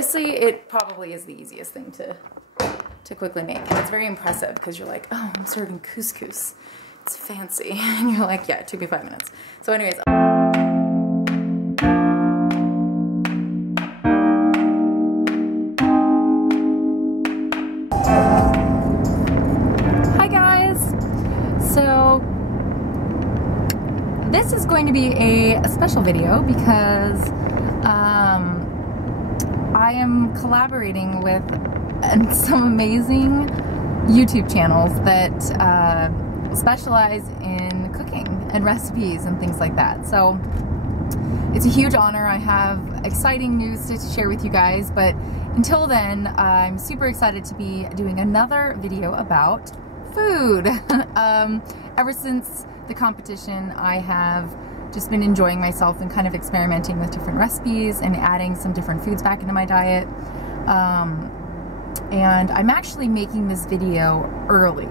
Seriously, it probably is the easiest thing to quickly make. And it's very impressive because you're like, oh, I'm serving couscous. It's fancy. And you're like, yeah, it took me 5 minutes. So anyways. Hi guys. So this is going to be a special video because I am collaborating with some amazing YouTube channels that specialize in cooking and recipes and things like that. So it's a huge honor. I have exciting news to share with you guys, but until then, I'm super excited to be doing another video about food. Ever since the competition, I have just been enjoying myself and kind of experimenting with different recipes and adding some different foods back into my diet. And I'm actually making this video early.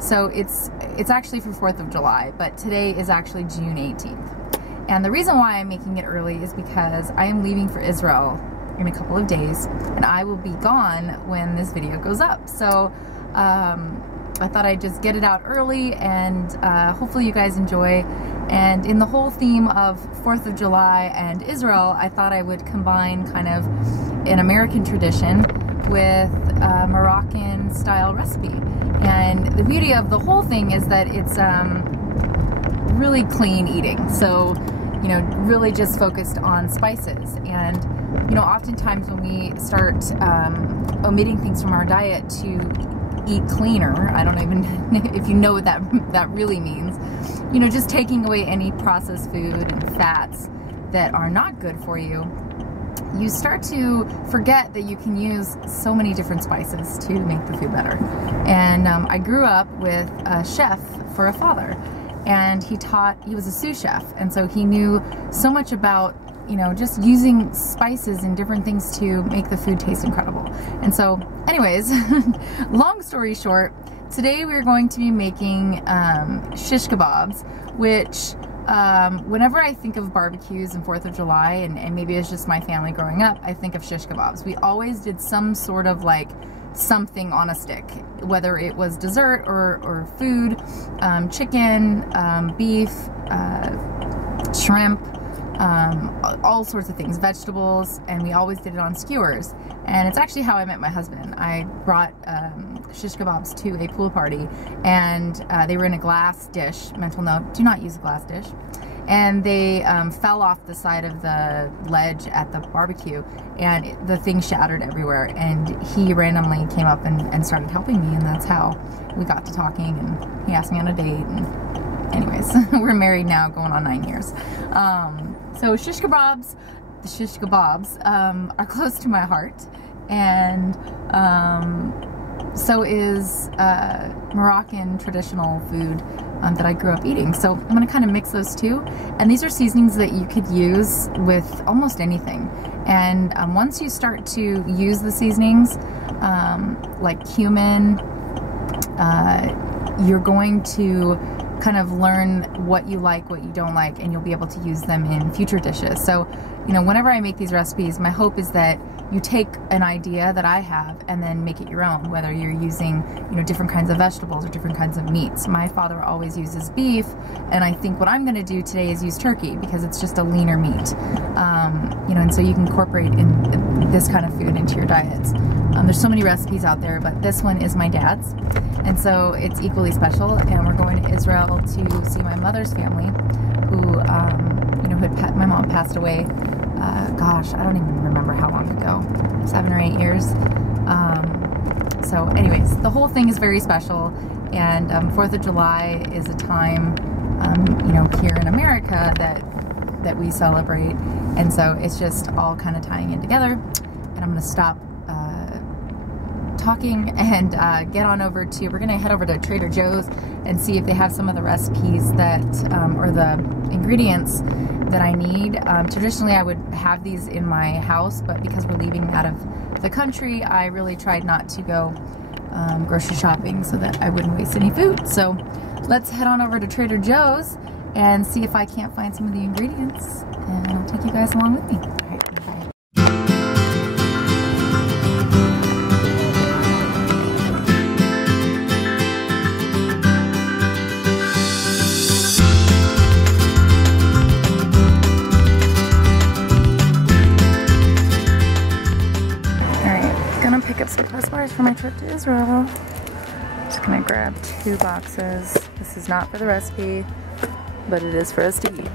So it's actually for 4th of July, but today is actually June 18th. And the reason why I'm making it early is because I am leaving for Israel in a couple of days, and I will be gone when this video goes up. So I thought I'd just get it out early, and hopefully you guys enjoy. And in the whole theme of 4th of July and Israel, I thought I would combine kind of an American tradition with a Moroccan style recipe. And the beauty of the whole thing is that it's really clean eating. So, you know, really just focused on spices. And, you know, oftentimes when we start omitting things from our diet to eat cleaner, I don't even know if you know what that really means, you know, just taking away any processed food and fats that are not good for you, you start to forget that you can use so many different spices to make the food better. And I grew up with a chef for a father, and he was a sous chef, and so he knew so much about, you know, just using spices and different things to make the food taste incredible. And so anyways, long story short, today we're going to be making shish kebabs, which whenever I think of barbecues and 4th of July, and maybe it's just my family growing up, I think of shish kebabs. We always did some sort of like something on a stick, whether it was dessert or food, chicken, beef, shrimp, all sorts of things, vegetables, and we always did it on skewers. And it's actually how I met my husband. I brought shish kebabs to a pool party, and they were in a glass dish. Mental note, do not use a glass dish. And they fell off the side of the ledge at the barbecue, and the thing shattered everywhere. And he randomly came up and started helping me, and that's how we got to talking, and he asked me on a date. And anyways, we're married now, going on 9 years. So shish kebabs, the shish kebabs are close to my heart, and so is Moroccan traditional food that I grew up eating. So I'm going to kind of mix those two, and these are seasonings that you could use with almost anything. And once you start to use the seasonings, like cumin, you're going to kind of learn what you like, what you don't like, and you'll be able to use them in future dishes. So, you know, whenever I make these recipes, my hope is that you take an idea that I have and then make it your own, whether you're using, you know, different kinds of vegetables or different kinds of meats. My father always uses beef, and I think what I'm going to do today is use turkey because it's just a leaner meat. You know, and so you can incorporate in this kind of food into your diets. There's so many recipes out there, but this one is my dad's, and so it's equally special. And we're going to Israel to see my mother's family, who, you know, my mom passed away. Gosh, I don't even remember how long ago, 7 or 8 years. So anyways, the whole thing is very special, and 4th of July is a time, you know, here in America that we celebrate, and so it's just all kind of tying in together. And I'm going to stop talking and get on over to, we're going to head over to Trader Joe's and see if they have some of the recipes that, or the ingredients that I need. Traditionally I would have these in my house, but because we're leaving out of the country, I really tried not to go grocery shopping so that I wouldn't waste any food. So let's head on over to Trader Joe's and see if I can't find some of the ingredients, and I'll take you guys along with me. All right, bye. gonna pick up some press wires for my trip to Israel. Just gonna grab 2 boxes. This is not for the recipe, but it is for us to eat.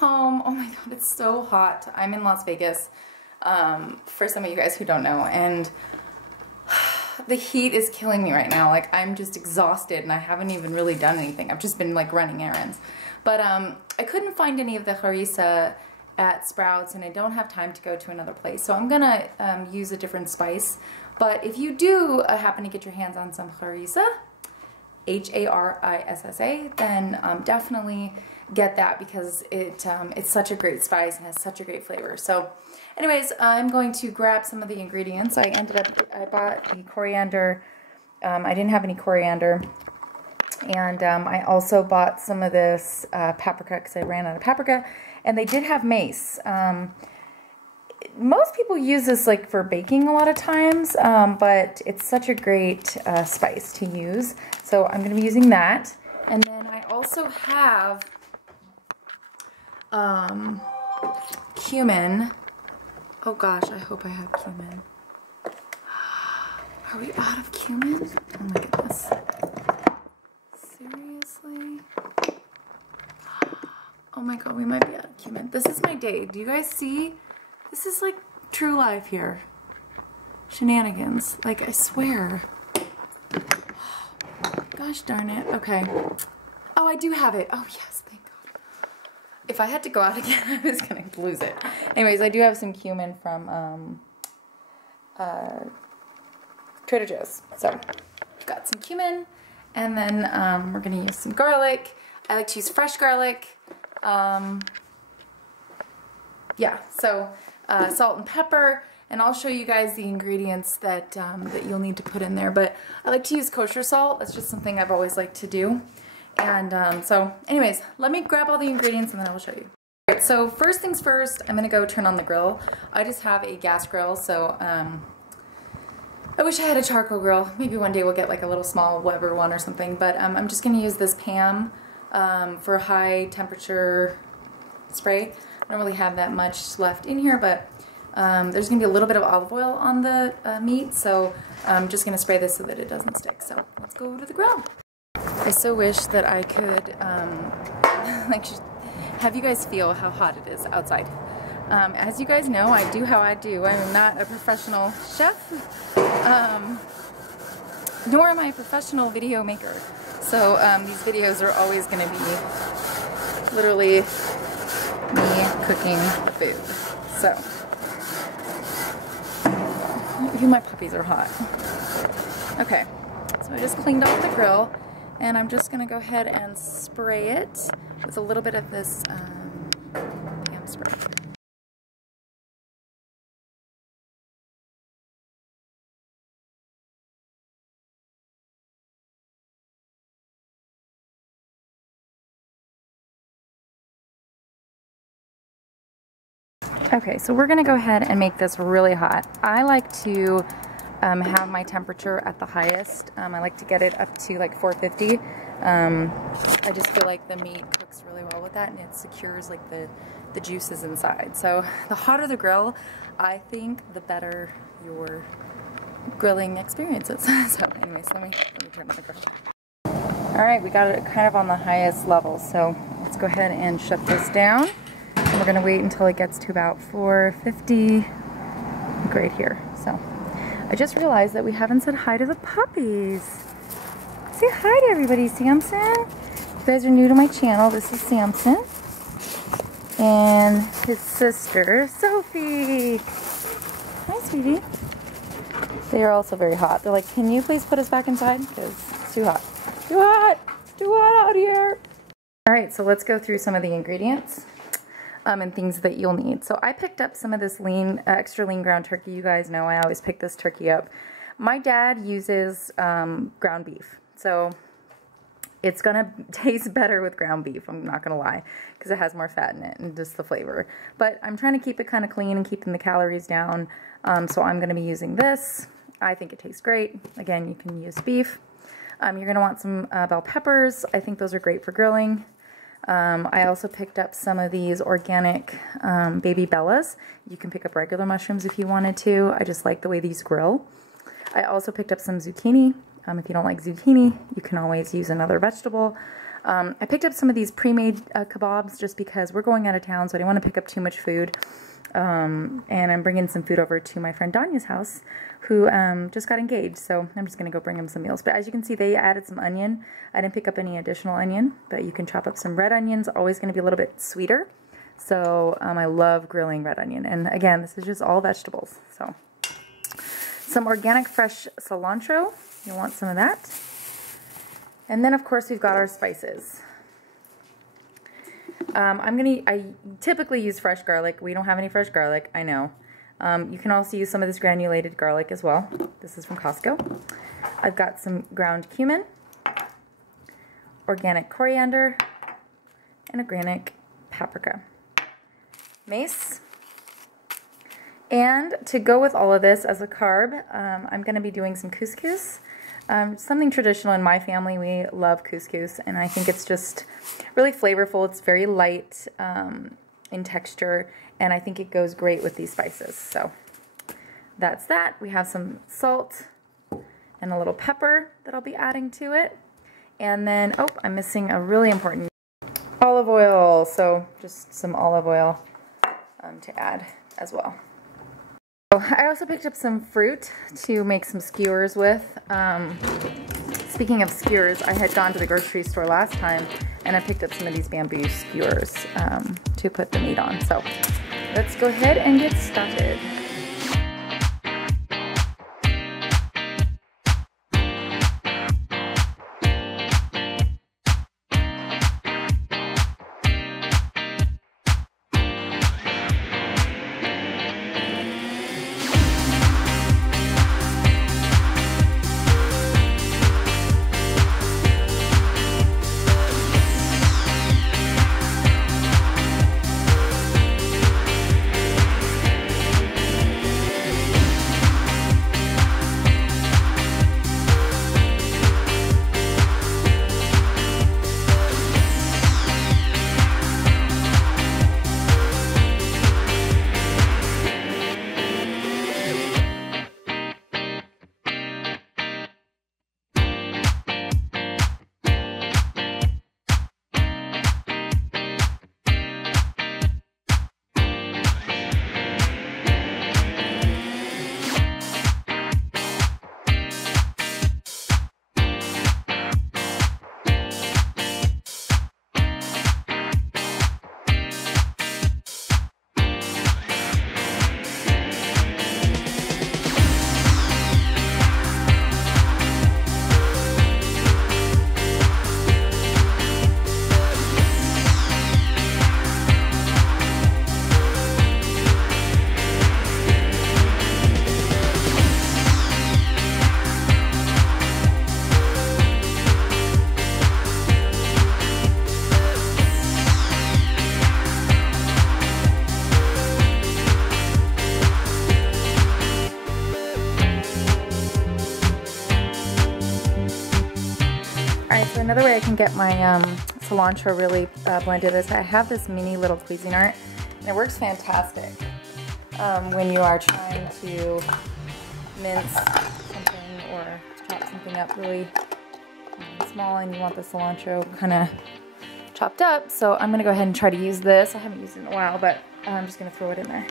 Home. Oh my god, it's so hot. I'm in Las Vegas, for some of you guys who don't know, and the heat is killing me right now. Like, I'm just exhausted and I haven't even really done anything. I've just been like running errands. But I couldn't find any of the harissa at Sprouts, and I don't have time to go to another place. So I'm gonna use a different spice. But if you do happen to get your hands on some harissa, H-A-R-I-S-S-A, then definitely get that, because it's such a great spice and has such a great flavor. So anyways, I'm going to grab some of the ingredients. I bought the coriander. I didn't have any coriander. And I also bought some of this paprika, because I ran out of paprika. And they did have mace. Most people use this like for baking a lot of times, but it's such a great spice to use. So I'm going to be using that. And then I also have cumin. Oh gosh, I hope I have cumin. Are we out of cumin? Oh my goodness. Seriously? Oh my god, we might be out of cumin. This is my day. Do you guys see? This is like true life here. Shenanigans. Like, I swear. Gosh darn it. Okay. Oh, I do have it. Oh yes, thank God. If I had to go out again, I was gonna lose it. Anyways, I do have some cumin from Trader Joe's. So, I've got some cumin, and then we're gonna use some garlic. I like to use fresh garlic. Yeah, so salt and pepper, and I'll show you guys the ingredients that that you'll need to put in there. But I like to use kosher salt. That's just something I've always liked to do. And so anyways, let me grab all the ingredients and then I will show you. Alright, so first things first, I'm gonna go turn on the grill. I just have a gas grill, so I wish I had a charcoal grill. Maybe one day we'll get like a little small Weber one or something, but I'm just gonna use this PAM for high temperature spray. I don't really have that much left in here, but there's going to be a little bit of olive oil on the meat, so I'm just going to spray this so that it doesn't stick. So let's go to the grill. I so wish that I could like have you guys feel how hot it is outside. As you guys know, I do how I do. I'm not a professional chef, nor am I a professional video maker. So these videos are always going to be literally me cooking the food. So, even my puppies are hot. Okay, so I just cleaned off the grill, and I'm just gonna go ahead and spray it with a little bit of this PAM spray. Okay, so we're gonna go ahead and make this really hot. I like to have my temperature at the highest. I like to get it up to like 450. I just feel like the meat cooks really well with that, and it secures like the juices inside. So the hotter the grill, I think the better your grilling experience is. So anyways, let me turn on the grill. All right, we got it kind of on the highest level, so let's go ahead and shut this down. And we're gonna wait until it gets to about 450, like right here. So I just realized that we haven't said hi to the puppies. Say hi to everybody, Samson. If you guys are new to my channel, this is Samson. And his sister, Sophie. Hi, sweetie. They are also very hot. They're like, can you please put us back inside? Because it's too hot. Too hot! It's too hot out here! Alright, so let's go through some of the ingredients and things that you'll need. So I picked up some of this extra lean ground turkey. You guys know I always pick this turkey up. My dad uses ground beef. So it's gonna taste better with ground beef, I'm not gonna lie, because it has more fat in it and just the flavor. But I'm trying to keep it kind of clean and keeping the calories down, so I'm gonna be using this. I think it tastes great. Again, you can use beef. You're gonna want some bell peppers. I think those are great for grilling. I also picked up some of these organic baby bellas. You can pick up regular mushrooms if you wanted to. I just like the way these grill. I also picked up some zucchini. If you don't like zucchini, you can always use another vegetable. I picked up some of these pre-made kabobs just because we're going out of town, so I didn't want to pick up too much food. And I'm bringing some food over to my friend Danya's house, who just got engaged, so I'm just going to go bring him some meals. But as you can see, they added some onion. I didn't pick up any additional onion, but you can chop up some red onions, always going to be a little bit sweeter. So I love grilling red onion. And again, this is just all vegetables. So some organic fresh cilantro. You'll want some of that. And then, of course, we've got our spices. I typically use fresh garlic. We don't have any fresh garlic, I know. You can also use some of this granulated garlic as well. This is from Costco. I've got some ground cumin, organic coriander, and organic paprika. Mace. And to go with all of this as a carb, I'm going to be doing some couscous. Something traditional in my family. We love couscous, and I think it's just really flavorful. It's very light in texture, and I think it goes great with these spices. So that's that. We have some salt and a little pepper that I'll be adding to it. And then, oh, I'm missing a really important olive oil. So just some olive oil to add as well. I also picked up some fruit to make some skewers with. Speaking of skewers, I had gone to the grocery store last time and I picked up some of these bamboo skewers to put the meat on. So let's go ahead and get started. another way I can get my cilantro really blended is I have this mini little Cuisinart, and it works fantastic when you are trying to mince something or chop something up really small and you want the cilantro kind of chopped up. So I'm gonna go ahead and try to use this. I haven't used it in a while, but I'm just gonna throw it in there.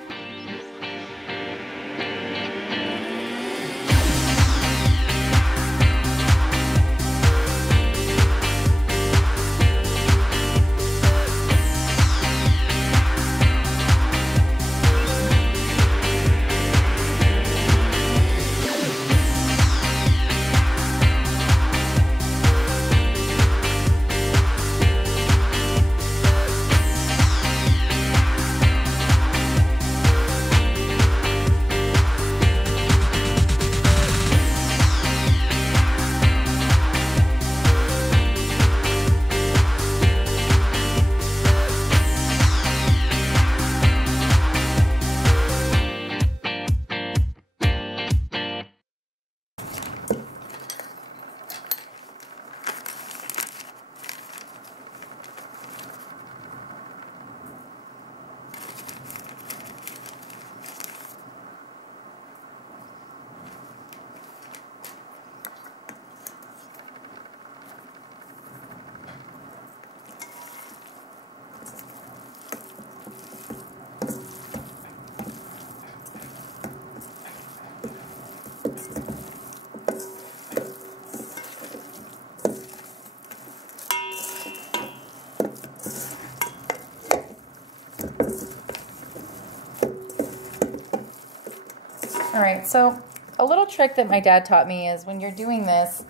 All right, so a little trick that my dad taught me is when you're doing this,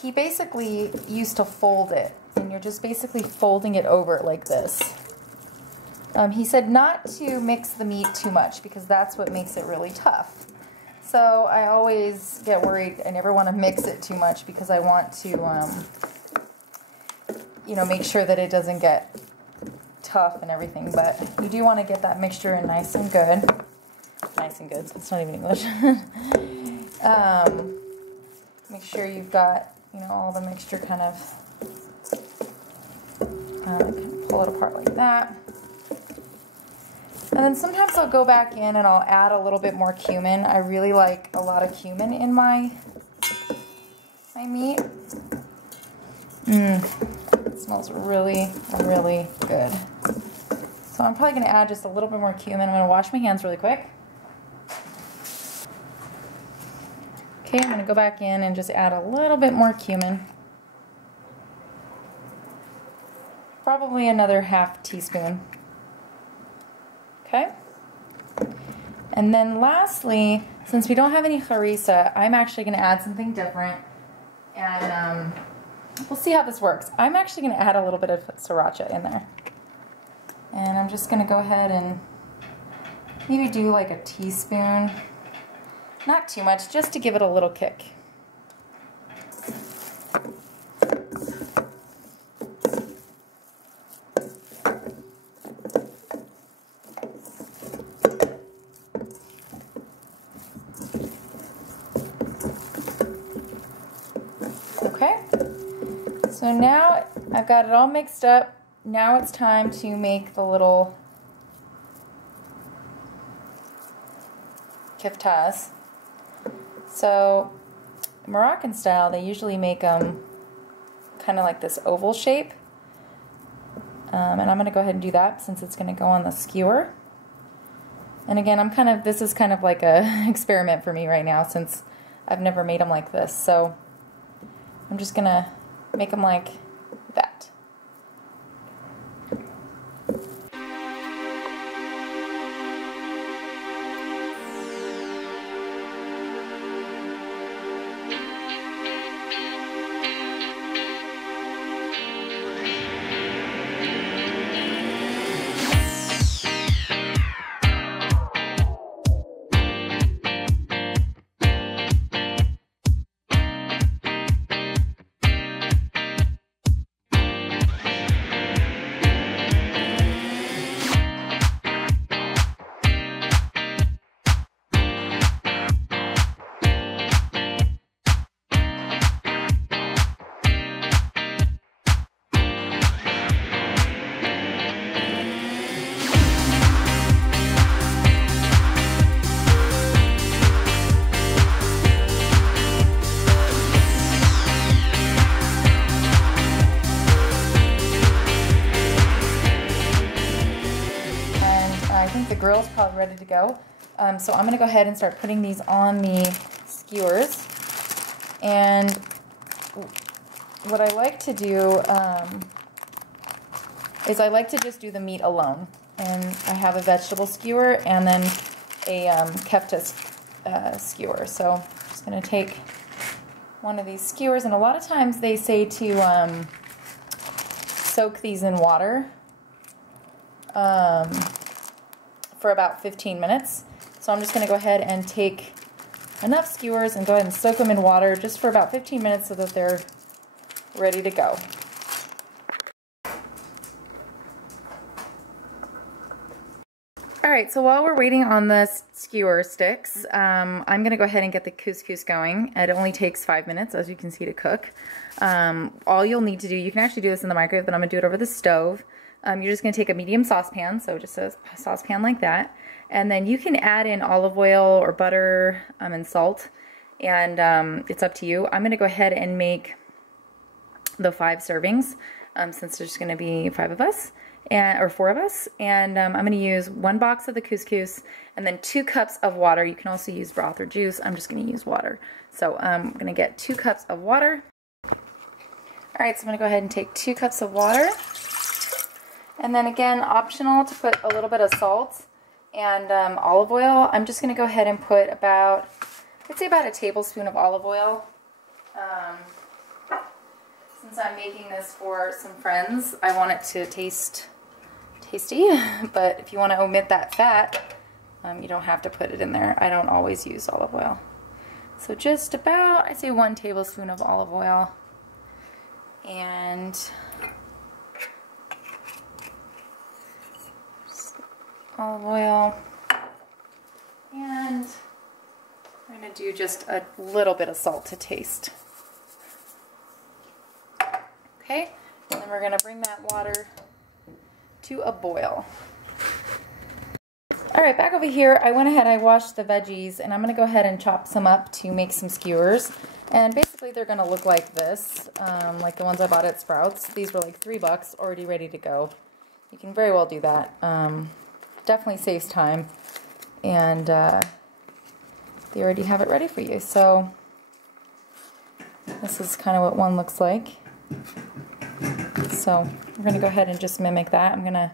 he basically used to fold it, and you're just basically folding it over like this. He said not to mix the meat too much because that's what makes it really tough. So I always get worried. I never want to mix it too much because I want to, you know, make sure that it doesn't get tough and everything. But you do want to get that mixture in nice and good. Nice and good. It's not even English. Make sure you've got, you know, all the mixture kind of pull it apart like that. And then sometimes I'll go back in and I'll add a little bit more cumin. I really like a lot of cumin in my meat. It smells really, really good. So I'm probably going to add just a little bit more cumin. I'm going to wash my hands really quick. Okay, I'm going to go back in and just add a little bit more cumin. Probably another ½ teaspoon. Okay. And then lastly, since we don't have any harissa, I'm actually going to add something different. And we'll see how this works. I'm actually going to add a little bit of sriracha in there. And I'm just going to go ahead and maybe do like a teaspoon. Not too much, just to give it a little kick. Okay, so now I've got it all mixed up. Now it's time to make the little keftas. So Moroccan style, they usually make them kind of like this oval shape. And I'm going to go ahead and do that since it's going to go on the skewer. And again, this is kind of like a experiment for me right now since I've never made them like this. So I'm just going to make them like that. think the grill's probably ready to go. So I'm gonna go ahead and start putting these on the skewers. And what I like to do is I like to just do the meat alone. And I have a vegetable skewer and then a Kefta skewer. So I'm just gonna take one of these skewers, and a lot of times they say to soak these in water for about 15 minutes. So I'm just going to go ahead and take enough skewers and go ahead and soak them in water just for about 15 minutes so that they're ready to go. Alright, so while we're waiting on the skewer sticks, I'm going to go ahead and get the couscous going. It only takes 5 minutes, as you can see, to cook. All you'll need to do, you can actually do this in the microwave, but I'm going to do it over the stove. You're just going to take a medium saucepan, so just a saucepan like that, and then you can add in olive oil or butter and salt, and it's up to you. I'm going to go ahead and make the 5 servings, since there's going to be 5 of us. Or 4 of us, and I'm going to use 1 box of the couscous and then 2 cups of water. You can also use broth or juice. I'm just going to use water. So I'm going to get 2 cups of water. Alright, so I'm going to go ahead and take 2 cups of water. And then again, optional to put a little bit of salt and olive oil. I'm just going to go ahead and put about, I'd say about a tablespoon of olive oil. Since I'm making this for some friends, I want it to taste tasty, but if you want to omit that fat, you don't have to put it in there. I don't always use olive oil. So just about, I'd say 1 tablespoon of olive oil, and olive oil, and I'm going to do just a little bit of salt to taste. Okay, and then we're going to bring that water to a boil. Alright, back over here, I went ahead, I washed the veggies, and I'm going to go ahead and chop some up to make some skewers. And basically they're going to look like this, like the ones I bought at Sprouts. These were like $3, already ready to go. You can very well do that. Definitely saves time, and they already have it ready for you. So this is kind of what one looks like. So we're going to go ahead and just mimic that. I'm going to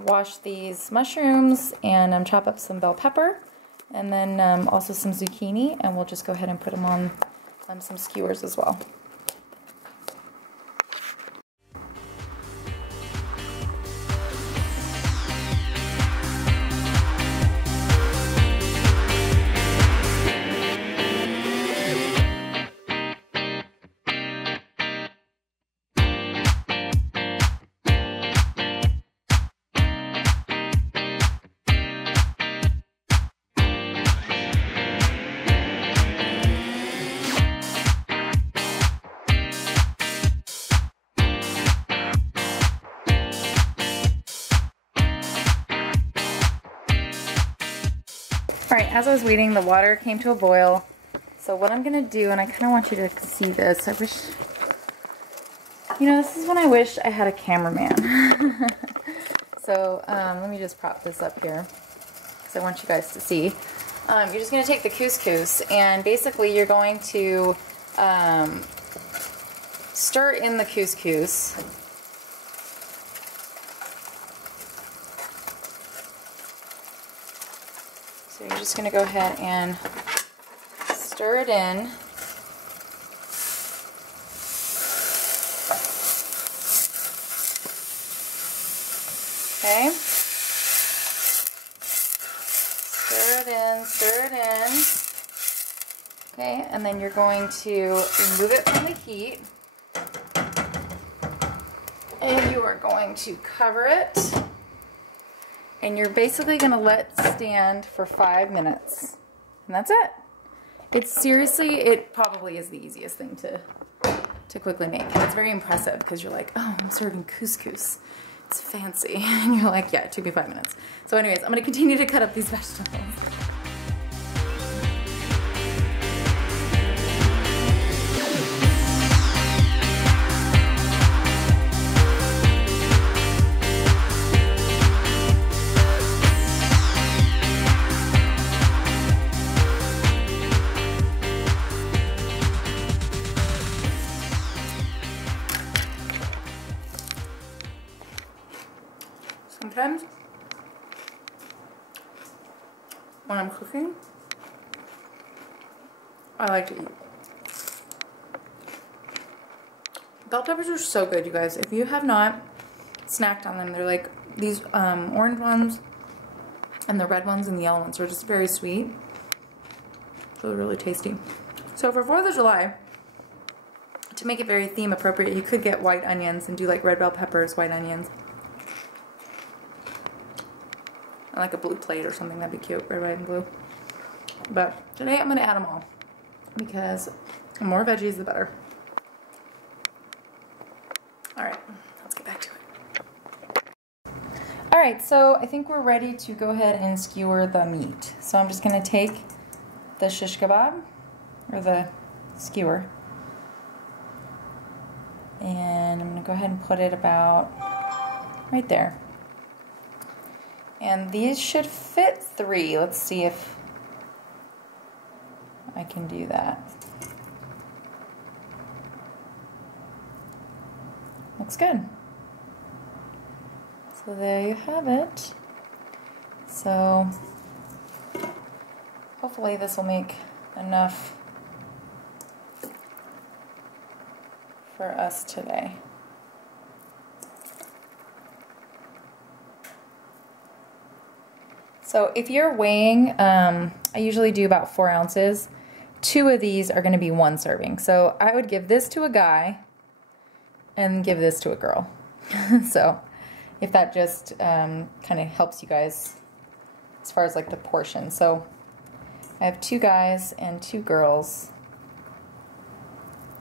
wash these mushrooms and chop up some bell pepper, and then also some zucchini, and we'll just go ahead and put them on some skewers as well. Alright, as I was waiting, the water came to a boil. So what I'm going to do, and I kind of want you to see this, I wish, you know, this is when I wish I had a cameraman. So let me just prop this up here, because I want you guys to see. You're just going to take the couscous, and basically you're going to stir in the couscous. So you're just going to go ahead and stir it in. Okay. Stir it in, stir it in. Okay, and then you're going to remove it from the heat. And you are going to cover it. And you're basically going to let stand for 5 minutes. And that's it. It's seriously, it probably is the easiest thing to quickly make. And it's very impressive because you're like, oh, I'm serving couscous. It's fancy. And you're like, yeah, it took me 5 minutes. So anyways, I'm going to continue to cut up these vegetables. Sometimes when I'm cooking, I like to eat. Bell peppers are so good, you guys. If you have not snacked on them, they're like these orange ones and the red ones and the yellow ones are just very sweet. So really tasty. So for 4th of July, to make it very theme appropriate, you could get white onions and do like red bell peppers, white onions. And like a blue plate or something, that'd be cute, red, white, and blue. But today I'm gonna add them all because the more veggies, the better. All right, let's get back to it. All right, so I think we're ready to go ahead and skewer the meat. So I'm just gonna take the shish kebab, or the skewer, and I'm gonna go ahead and put it about right there. And these should fit 3. Let's see if I can do that. Looks good. So there you have it. So hopefully this will make enough for us today. So if you're weighing, I usually do about 4 ounces. 2 of these are going to be 1 serving. So I would give this to a guy and give this to a girl. So if that just kind of helps you guys as far as like the portion. So I have 2 guys and 2 girls.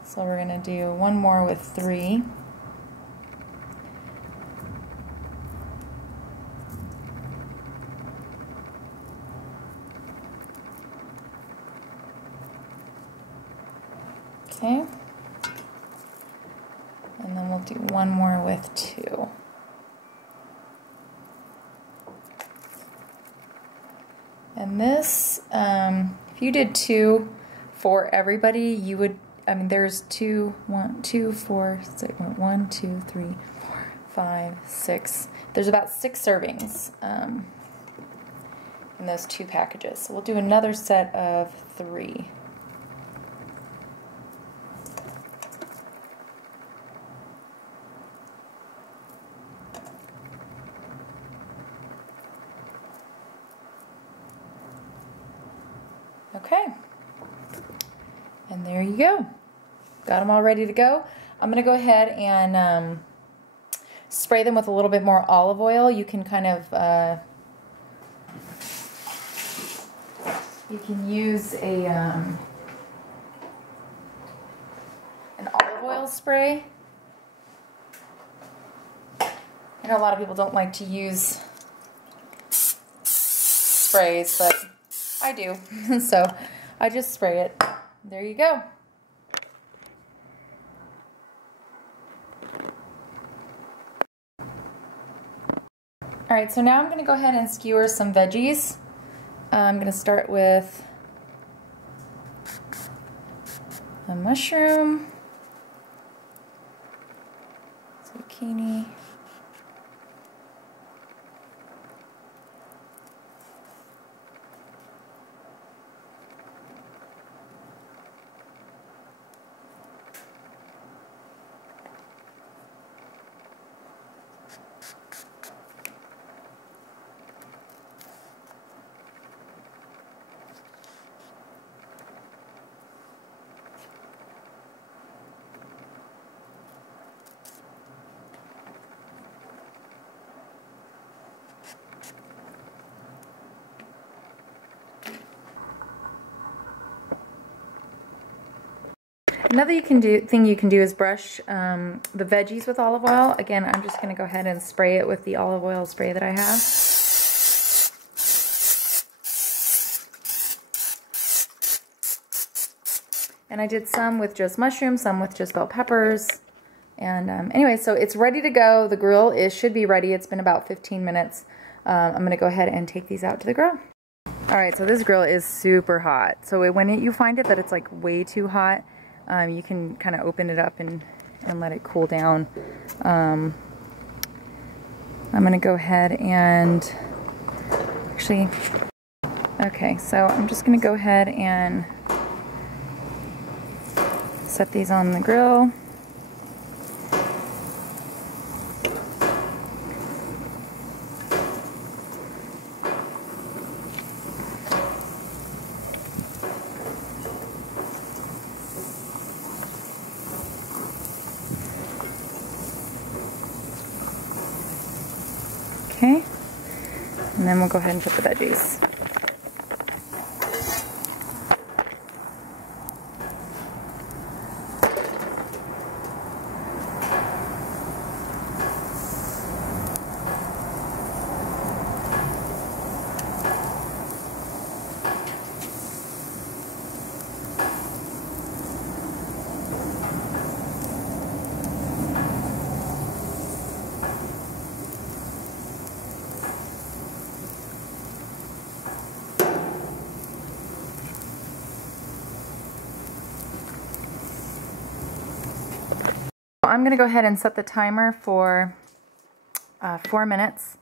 So we're going to do 1 more with 3. Okay. And then we'll do 1 more with 2. And this, if you did 2 for everybody, you would, I mean, there's 1, 2, 4, 6, 1, 2, 3, 4, 5, 6. There's about 6 servings in those 2 packages. So we'll do another set of 3. Okay, and there you go. Got them all ready to go. I'm going to go ahead and spray them with a little bit more olive oil. You can kind of, you can use a an olive oil spray. I know a lot of people don't like to use sprays, but I do. So I just spray it. There you go. All right, so now I'm going to go ahead and skewer some veggies. I'm going to start with a mushroom, zucchini, Another thing you can do is brush the veggies with olive oil. Again, I'm just going to go ahead and spray it with the olive oil spray that I have. And I did some with just mushrooms, some with just bell peppers. And anyway, so it's ready to go. The grill should be ready. It's been about 15 minutes. I'm going to go ahead and take these out to the grill. All right, so this grill is super hot. So when you find it that it's like way too hot, you can kind of open it up and let it cool down. I'm gonna go ahead and actually, okay, so I'm just gonna go ahead and set these on the grill. Okay, and then we'll go ahead and put the veggies. I'm going to go ahead and set the timer for 4 minutes.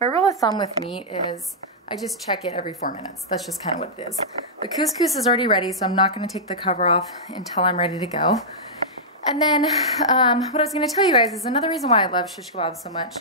My rule of thumb with meat is I just check it every 4 minutes. That's just kind of what it is. The couscous is already ready, so I'm not going to take the cover off until I'm ready to go. And then what I was going to tell you guys is another reason why I love shish kebabs so much,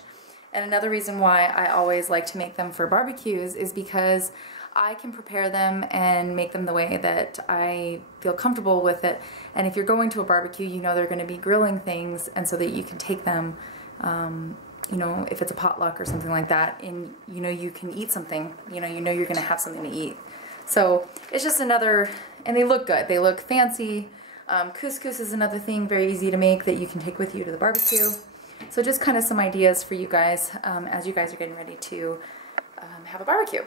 and another reason why I always like to make them for barbecues, is because I can prepare them and make them the way that I feel comfortable with it. And if you're going to a barbecue, you know they're going to be grilling things, and so that you can take them, you know, if it's a potluck or something like that, and you know you can eat something, you know you're going to have something to eat. So it's just another, and they look good. They look fancy. Couscous is another thing, very easy to make, that you can take with you to the barbecue. So just kind of some ideas for you guys as you guys are getting ready to have a barbecue.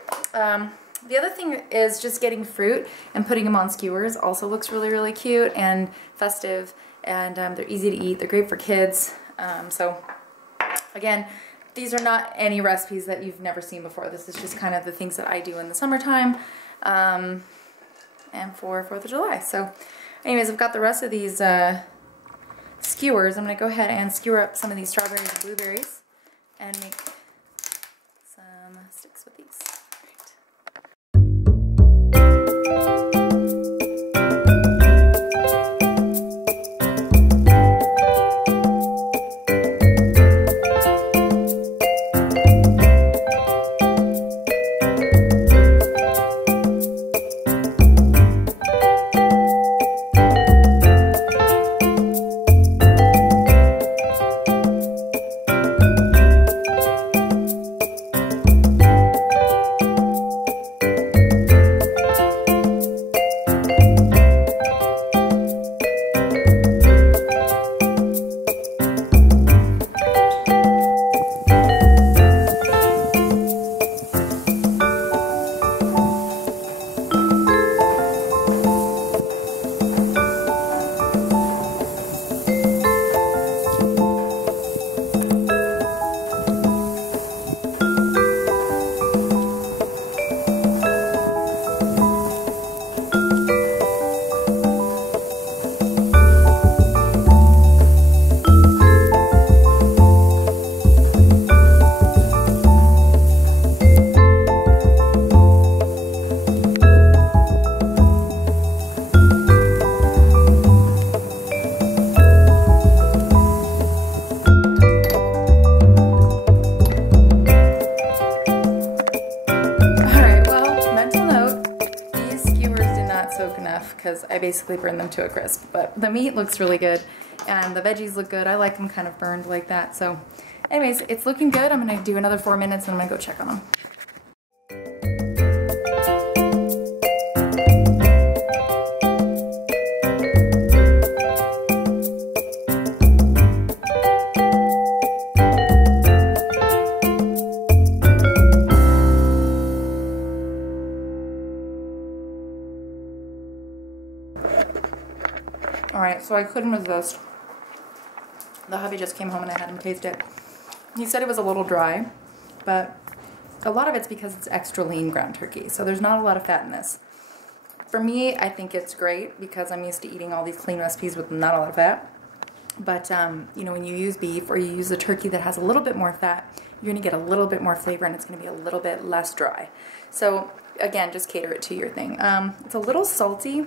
The other thing is just getting fruit and putting them on skewers also looks really, really cute and festive, and they're easy to eat. They're great for kids. So again, these are not any recipes that you've never seen before. This is just kind of the things that I do in the summertime and for 4th of July. So anyways, I've got the rest of these skewers. I'm going to go ahead and skewer up some of these strawberries and blueberries and make some sticks with these. Because I basically burned them to a crisp, but the meat looks really good and the veggies look good. I like them kind of burned like that. So anyways, it's looking good. I'm gonna do another 4 minutes and I'm gonna go check on them. Alright, so I couldn't resist. The hubby just came home and I had him taste it. He said it was a little dry, but a lot of it's because it's extra lean ground turkey, so there's not a lot of fat in this. For me, I think it's great because I'm used to eating all these clean recipes with not a lot of fat. But, you know, when you use beef or you use a turkey that has a little bit more fat, you're going to get a little bit more flavor and it's going to be a little bit less dry. So, again, just cater it to your thing. It's a little salty,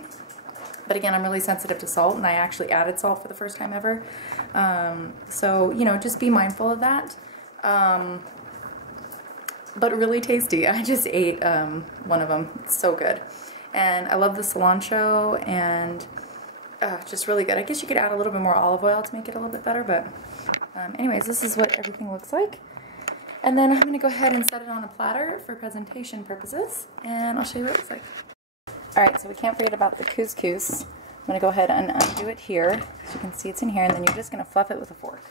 but again, I'm really sensitive to salt, and I actually added salt for the first time ever. So, you know, just be mindful of that. But really tasty. I just ate one of them. It's so good. And I love the cilantro, and just really good. I guess you could add a little bit more olive oil to make it a little bit better, but anyways, this is what everything looks like. And then I'm going to go ahead and set it on a platter for presentation purposes, and I'll show you what it looks like. Alright, so we can't forget about the couscous. I'm going to go ahead and undo it here, so you can see it's in here, and then you're just going to fluff it with a fork.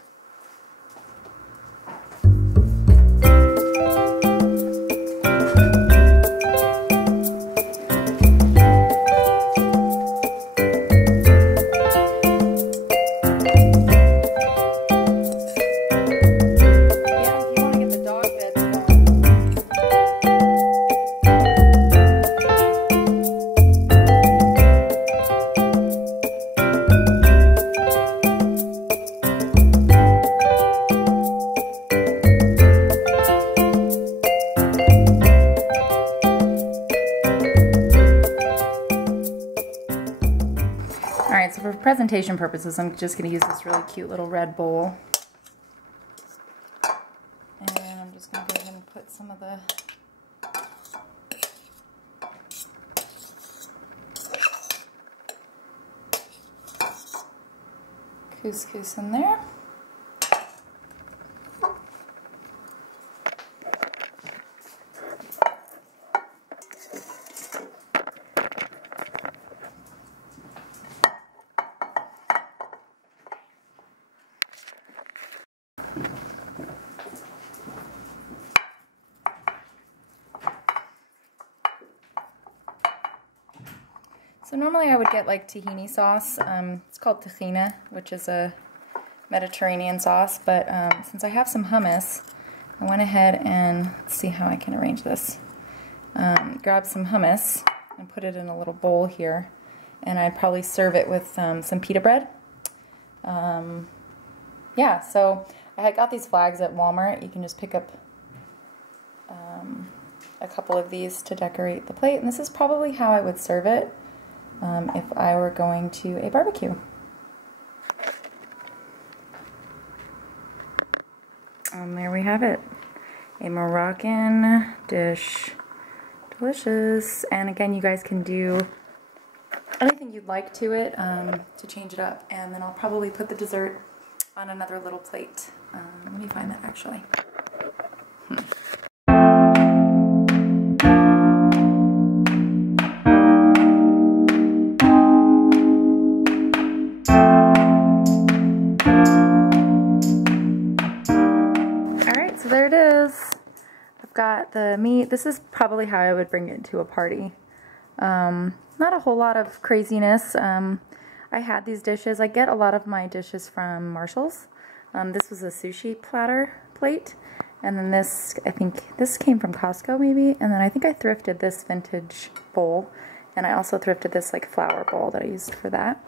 Alright, so for presentation purposes, I'm just going to use this really cute little red bowl. And I'm just going to go ahead and put some of the couscous in there. So normally I would get like tahini sauce. It's called tahina, which is a Mediterranean sauce, but since I have some hummus, I went ahead and, let's see how I can arrange this. Grab some hummus and put it in a little bowl here, and I'd probably serve it with some pita bread. Yeah, so I had got these flags at Walmart. You can just pick up a couple of these to decorate the plate, and this is probably how I would serve it if I were going to a barbecue. And there we have it, a Moroccan dish. Delicious. And again, you guys can do anything you'd like to it to change it up, and then I'll probably put the dessert on another little plate. Let me find that actually. Alright, so there it is. I've got the meat. This is probably how I would bring it to a party. Not a whole lot of craziness. I had these dishes. I get a lot of my dishes from Marshall's. This was a sushi platter plate. And then this, I think this came from Costco maybe. And then I think I thrifted this vintage bowl. And I also thrifted this like flower bowl that I used for that.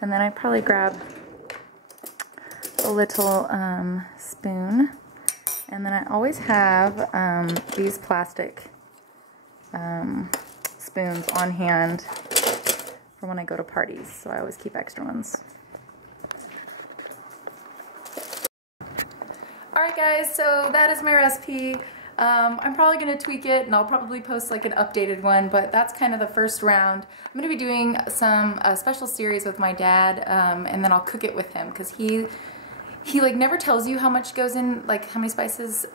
And then I probably grabbed a little spoon. And then I always have these plastic spoons on hand for when I go to parties, so I always keep extra ones. Alright guys, so that is my recipe. I'm probably going to tweak it, and I'll probably post like an updated one, but that's kind of the first round. I'm going to be doing some special series with my dad, and then I'll cook it with him, because he like never tells you how much goes in, like how many spices,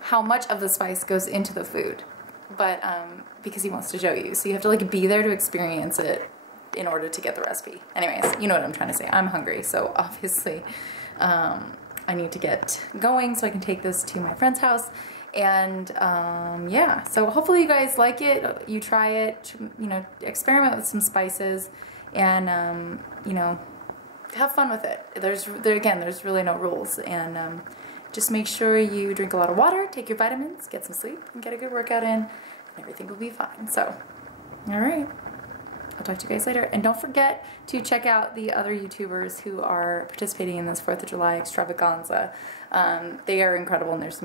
how much of the spice goes into the food, but because he wants to show you, so you have to like be there to experience it in order to get the recipe. Anyways, you know what I'm trying to say. I'm hungry, so obviously I need to get going so I can take this to my friend's house. And yeah, so hopefully you guys like it, you try it, you know, experiment with some spices, and you know, have fun with it. Again, there's really no rules, and just make sure you drink a lot of water, take your vitamins, get some sleep, and get a good workout in, and everything will be fine. So, all right. I'll talk to you guys later. And don't forget to check out the other YouTubers who are participating in this 4th of July extravaganza. They are incredible, and there's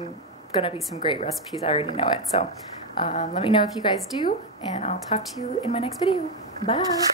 gonna be some great recipes. I already know it. So let me know if you guys do, and I'll talk to you in my next video. Bye.